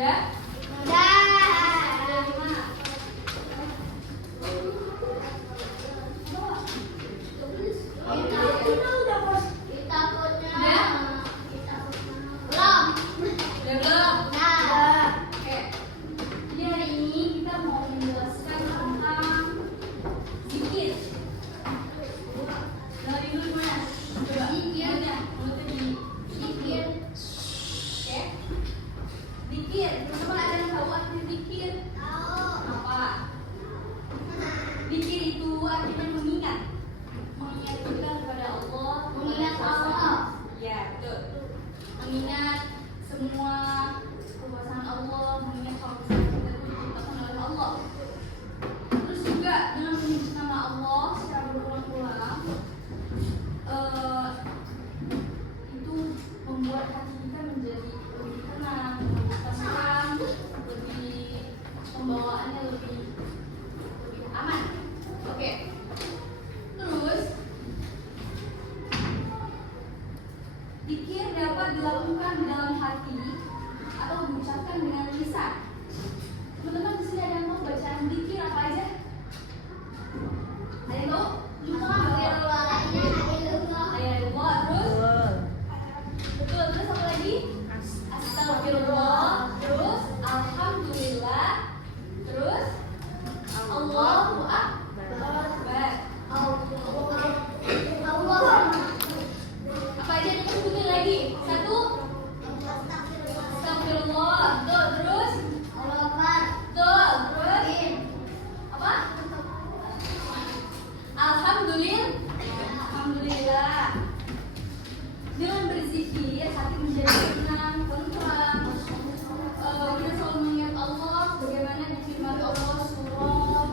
Udah? Udah. Ada 5. Mengingat semua kekuasaan Allah, mengingat kalau misalnya kita itu diciptakan oleh Allah. Terus juga dengan menyebut nama Allah secara berulang-ulang, itu membuat hati kita menjadi lebih tenang, lebih tenang, lebih pembawaannya lebih aman. Oke. Terus zikir dapat dilakukan di dalam hati atau diucapkan dengan lisan. Teman-teman di sini ada yang tahu bacaan zikir apa aja? Ada yang tahu? Astagfirullah, terus? Betul, terus apa lagi? Astagfirullah, terus alhamdulillah, terus Allahu Akbar. Apa aja kita sebutin lagi? 1. Astagfirullah, betul, terus? Betul, terus? Apa? Alhamdulillah. Dengan berzikir hati menjadi tenang, tentram. Kita selalu mengingat Allah bagaimana difirman Allah surah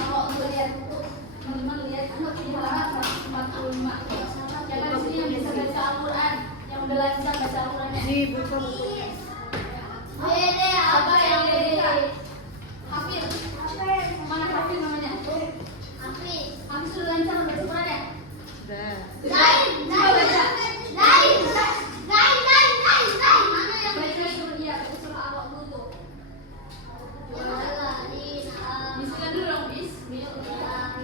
Al-Lihat. Teman-teman lihat di halaman 145. Siapa di sini yang bisa baca Al-Quran? Yang udah lancar baca Al-Qurannya? Apa yang Dede? Hafid. Mana Hafid namanya? Hafid sudah lancar baca Quran ya? Coba baca. Baca surah awal dulu tuh. Bismillah dulu dong, Bismillah.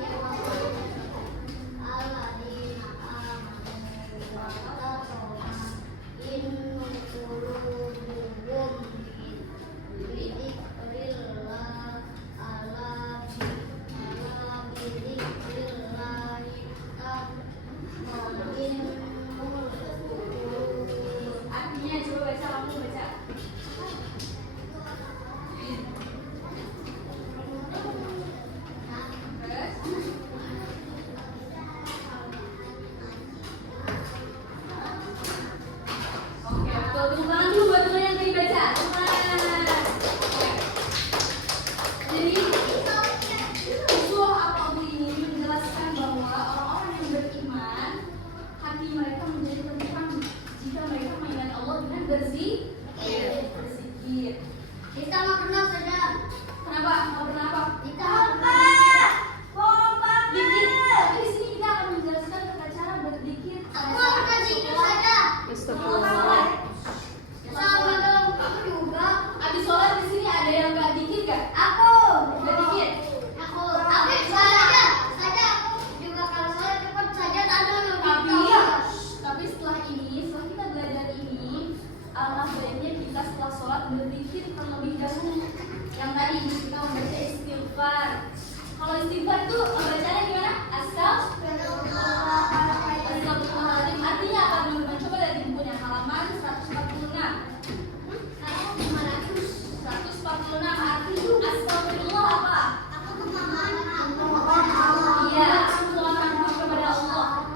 Artinya coba baca, kamu baca. Oke, betul. Tepuk tangan dulu buat teman yang tadi baca. Jadi surah Al-Qadr ini menjelaskan bahwa orang-orang yang beriman hati mereka menjadi tentram jika mereka mengingat Allah dengan berzikir. Kita nggak pernah sadar. Kenapa? Nggak pernah apa? Kita Zikir. Tapi di sini kita akan menjelaskan tata cara berzikir. aku nggak pernah zikir saja. Sholat. Sama dalam kamu juga. Abis sholat di sini ada yang nggak zikir nggak? Aku. Nggak zikir. Aku saja aku juga kalau sholat cepat saja tak dulu. Tapi setelah kita belajar ini, alangkah baiknya kita setelah sholat berzikir terlebih dahulu. Yang tadi kita membaca istighfar. Kalau istighfar itu bacanya gimana? Astagfirullahaladzim. Artinya apa teman-teman? Coba lihat di bukunya halaman 146. 146 arti astagfirullah apa? Iya, memohon ampun kepada Allah.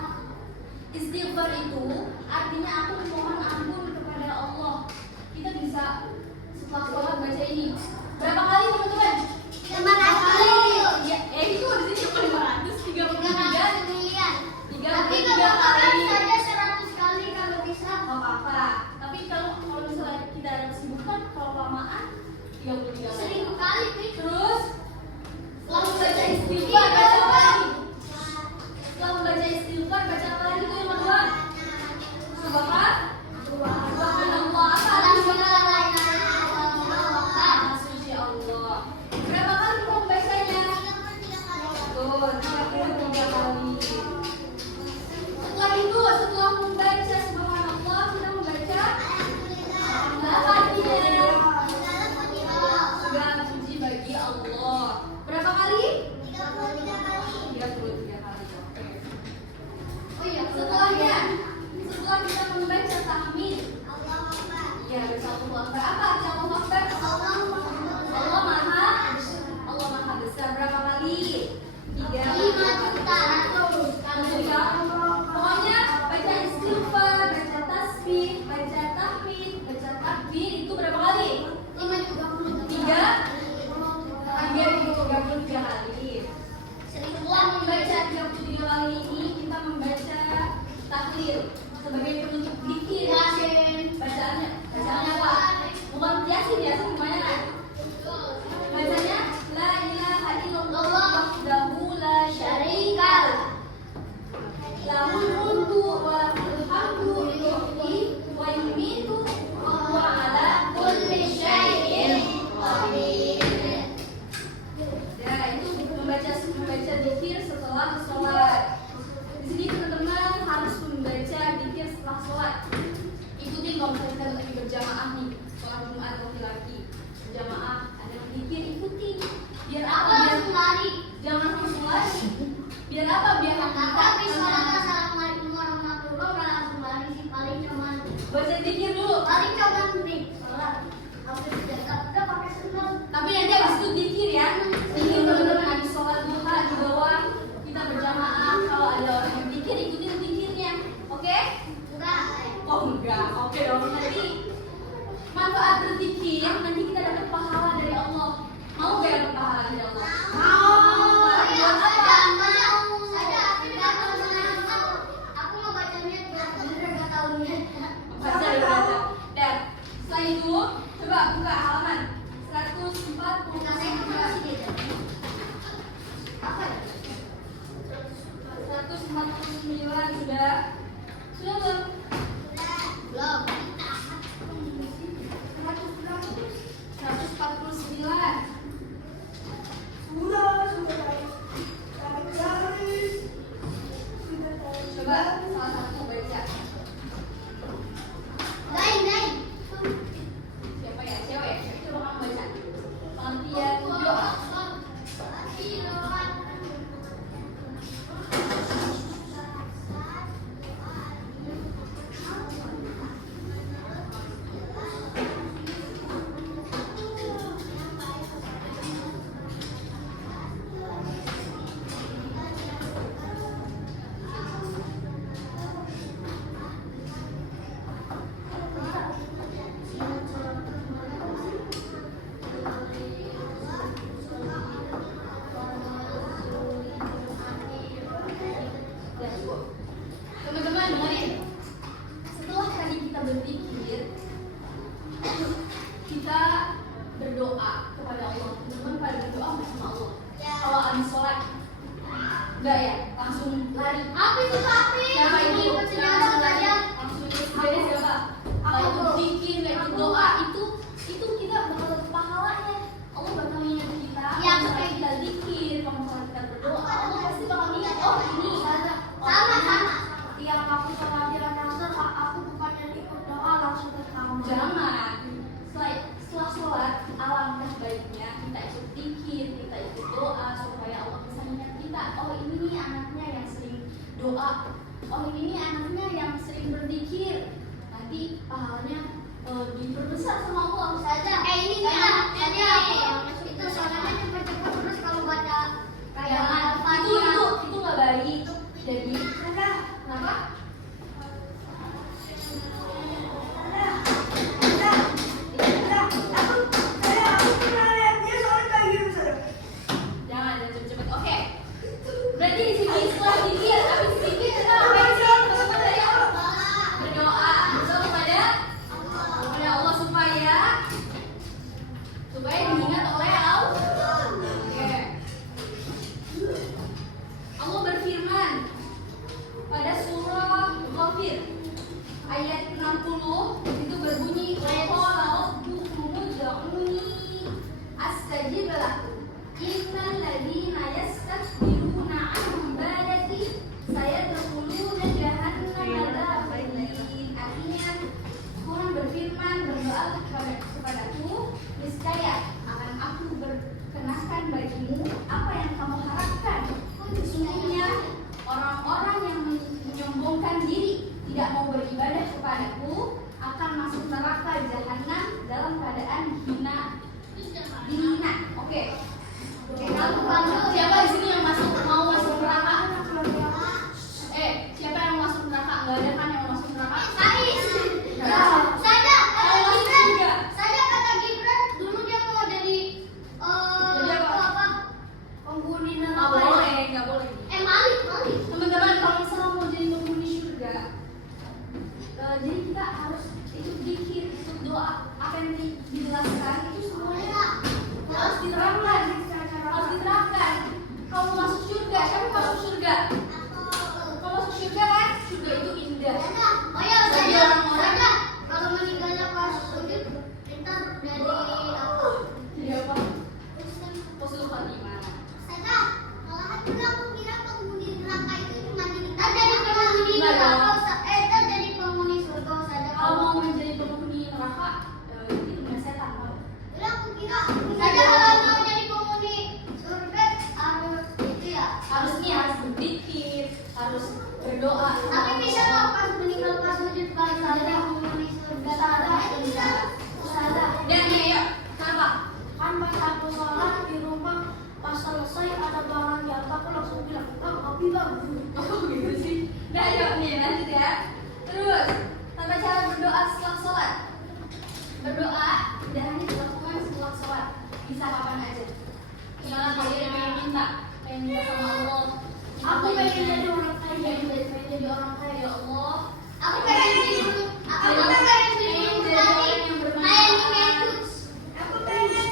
Istighfar itu artinya aku memohon ampun kepada Allah. Kita bisa setelah sholat baca ini. Berapa kali teman-teman? 500 kali. Ya, itu di sini cuma 533. 33 Tapi kali. saja 100 kali kalau bisa. Gak apa-apa. Tapi kalau misalnya kita ada kesibukan, kalau kelamaan 33 kali. 1000 kali. Terus setelah membaca istighfar baca apa lagi? Setelah membaca istighfar baca apa lagi tuh yang kedua? Subhanallah. Subhanallah apa? Allahu Akbar. Apa arti Allahu Akbar? Allah Maha Besar. Berapa kali? 3. 5 juta. Ya. Pokoknya baca istighfar, baca tasbih, baca tahmid, baca takbir itu berapa kali? 3. Hampir 33 kali. Setelah membaca 33 kali ini kita membaca tahlil sebagai penutup zikir. Bacaannya apa? Bukan yasin gimana kan? Bacanya la ilaha illallah wahdahu la syarika lah. Lahul mulku wa lahul hamdu yuhyi wa yumiitu wa huwa ala kulli syai'in qadir. Ya, itu membaca zikir setelah sholat. Di sini teman-teman harus membaca zikir setelah sholat. Ikutin kalau misalnya kita lagi berjamaah nih, sholat Jumat laki-laki berjamaah ada zikir, ikutin. Biar apa? Biar lari. Jangan langsung lari. Biar apa? Biar Tapi sholat assalamualaikum warahmatullahi wabarakatuh langsung lari sih paling cuman baca zikir dulu. paling cuman nih sholat. Habis jaga udah pakai sendal. Tapi nanti habis itu zikir ya. Zikir teman-teman habis sholat duha di bawah kita berjamaah. Kalau ada orang yang zikir, ikutin zikirnya. Oke? Enggak. Oh enggak. Oke dong. Nanti manfaat berzikir nanti kita dapat pahala dari Allah. Mau gak dapat pahala dari Allah? Aku mau bacanya bener gak tahunya. Baca. Dan setelah itu coba buka halaman 149. Apa ya? 149 sudah belum? Belum. 149. Coba salah satu baca. Naik. Siapa ya? Cewek. Coba kamu baca. Pengertian doa. Teman-teman dengerin. Setelah tadi kita berzikir, kita berdoa kepada Allah. Teman-teman pada berdoa sama Allah. Kalau habis sholat, enggak ya? Langsung lari. Api itu api. Siapa itu? Langsung Langsung langsung dari siapa? Kalau itu zikir, itu doa, itu kita bakal dapat pahalanya. Allah bakal ingat kita. Ya, kalau misalnya kita zikir, kalau misalnya kita berdoa, Allah pasti bakal ingat. Oh ini. Sama. Yang aku khawatiran asar, aku bukannya ikut doa langsung ke kamar. Jangan. Setelah sholat, alangkah baiknya kita ikut zikir, kita ikut doa supaya Allah bisa ingat kita. Oh ini nih anaknya yang sering doa. Oh ini nih anaknya yang sering berzikir. Nanti pahalanya diperbesar sama Allah. Saja. Ini nih anaknya nih. Itu soalnya cepet-cepet terus kalau baca kayak Jangan. Al-Fatihah. Itu nggak baik. Jadi kenapa? Jangan cepet-cepet. Oke. Berarti di sini setelah zikir, habis zikir kita ngapain sih? Teman-teman ya? Berdoa kepada Allah supaya diingat oleh Allah. Oke. Allah berfirman pada surah Dina. Oke. Kamu bantu. Siapa di sini yang mau masuk neraka? Siapa yang mau masuk neraka? Enggak ada kan yang mau masuk neraka? Ais. Ya. Saja kata Masuk Gibran. surga. Saja kata Gibran dulu dia mau jadi Jadi apa? penghuni Nggak neraka. boleh, nggak boleh. Malik. Teman-teman, kalau misalnya mau jadi penghuni surga, jadi kita harus itu zikir, itu doa, apa yang dijelaskan itu semuanya harus diterapkan, harus diterapkan. Kalau masuk surga, siapa yang masuk surga? Kalau masuk surga kan, surga itu indah. Oh ya, Bagi saja. orang-orang. Saja. Kalau meninggalnya pas sujud, kita dari apa? Jadi apa? Husnul Khotimah. Saja. Malahan dulu aku kira penghuni neraka itu cuma kita jadi penghuni Enggak neraka. dong. Kita jadi penghuni surga saja. Kalau mau menjadi penghuni neraka, itu dengan setan. Tau? Dulu aku kira saja kalau mau jadi penghuni surga harus itu ya. Harusnya harus berzikir, harus berdoa. Tapi bisa nggak pas meninggal pas sujud baru jadi penghuni surga saja? Saja. Dan ya, kenapa? Kan pas aku sholat di rumah pas selesai ada barang jatuh aku langsung bilang bang api bang. Oh gitu sih. Nah yuk nih lanjut ya. Terus tata cara berdoa setelah sholat. Berdoa tidak hanya dilakukan setelah sholat, bisa kapan aja. Misalnya kalian pengen minta sama Allah. Aku pengen jadi orang kaya. Pengen jadi orang kaya ya Allah. Aku pengen jadi aku pengen jadi orang yang bermanfaat. kayak Nimetus. Aku pengen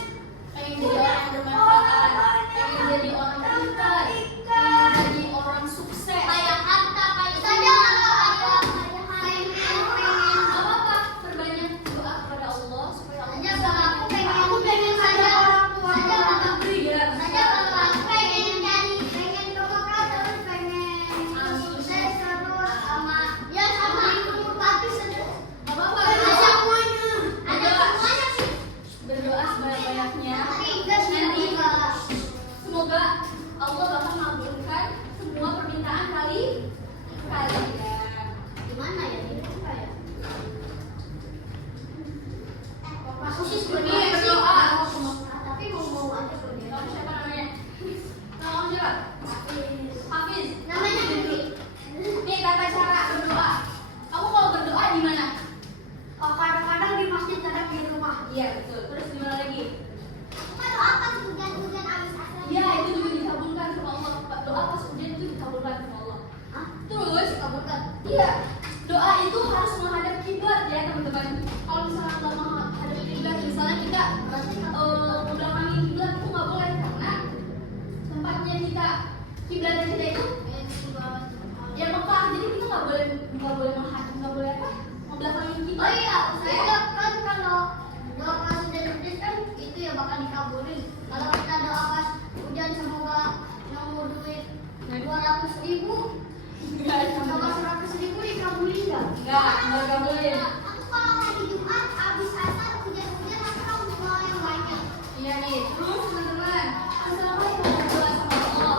Pengen jadi orang yang bermanfaat. Pengen jadi orang pintar. Pengen jadi orang sukses. Kayak harta kayak saja kalau ada pengen Gak apa-apa, perbanyak doa kepada Allah supaya Allah saja bisa kalau aku pengen saja orang tua saja kalau beri ya. saja kalau aku pengen jadi pengen dokter terus pengen sukses terus sama ya sama itu tapi saja Gak apa-apa, ada semuanya sih berdoa sebanyak-banyaknya. tapi enggak semoga Semoga Allah bakal mengabulkan semua permintaan kalian. gimana ya ini apa ya Aku sih sebenarnya sebenarnya berdoa. tapi mau aja sebenarnya Kamu siapa namanya? Nama kamu siapa? Hafiz. namanya Dwi. Nih tata cara berdoa. Kamu kalau berdoa di mana? kadang-kadang di masjid kadang di rumah. Iya betul. Terus di mana lagi? Kalau apa hujan-hujan habis asal Iya itu juga dikabulkan sama Allah. Doa pas ujian itu dikabulkan sama Allah. Terus kabulkan iya, doa itu harus menghadap kiblat ya teman-teman. Kalau misalnya nggak menghadap kiblat, misalnya kita membelakangi kiblat itu nggak boleh karena tempatnya kiblatnya kita itu ya Mekah. Jadi kita nggak boleh menghadap, nggak boleh apa? Membelakangi oh kiblat. iya saya kan kalau doa pas hujan kan itu ya bakal dikabulin kalau kita doa pas hujan semoga nemu duit 200.000 sama 100.000 dikabulin nggak? Nggak boleh. Aku kalau hari Jumat habis asar hujan-hujan aku mau doa yang banyak. Iya nih. Terus teman-teman, misalnya kita berdoa sama Allah,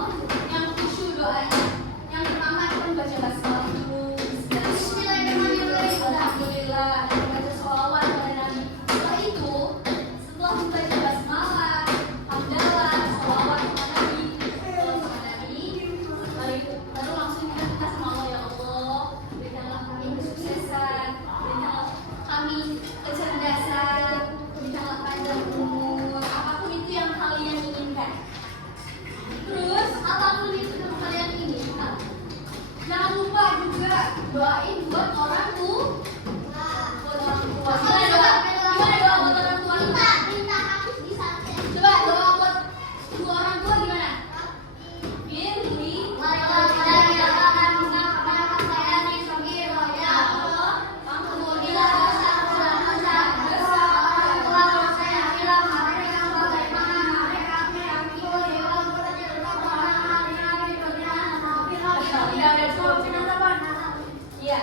yang khusyuk doanya. Yang pertama kita baca basmalah dulu. Bismillahirrahmanirrahim. Alhamdulillah, baca sholawat kepada Nabi. Setelah itu, setelah membaca basmalah, hamdalah, sholawat kepada Nabi, lalu langsung kita minta sama Allah, ya Allah, berikanlah kami kesuksesan, berikanlah kami kecerdasan, berikanlah panjang umur, apapun itu yang kalian inginkan. Terus apapun itu yang kalian inginkan, jangan lupa juga doain buat orang tua. Buat orang tua. Gimana doa? Gimana doa buat orang tua? Minta habis bisa. Coba doa buat kedua orang tua gimana? Firli. Iya.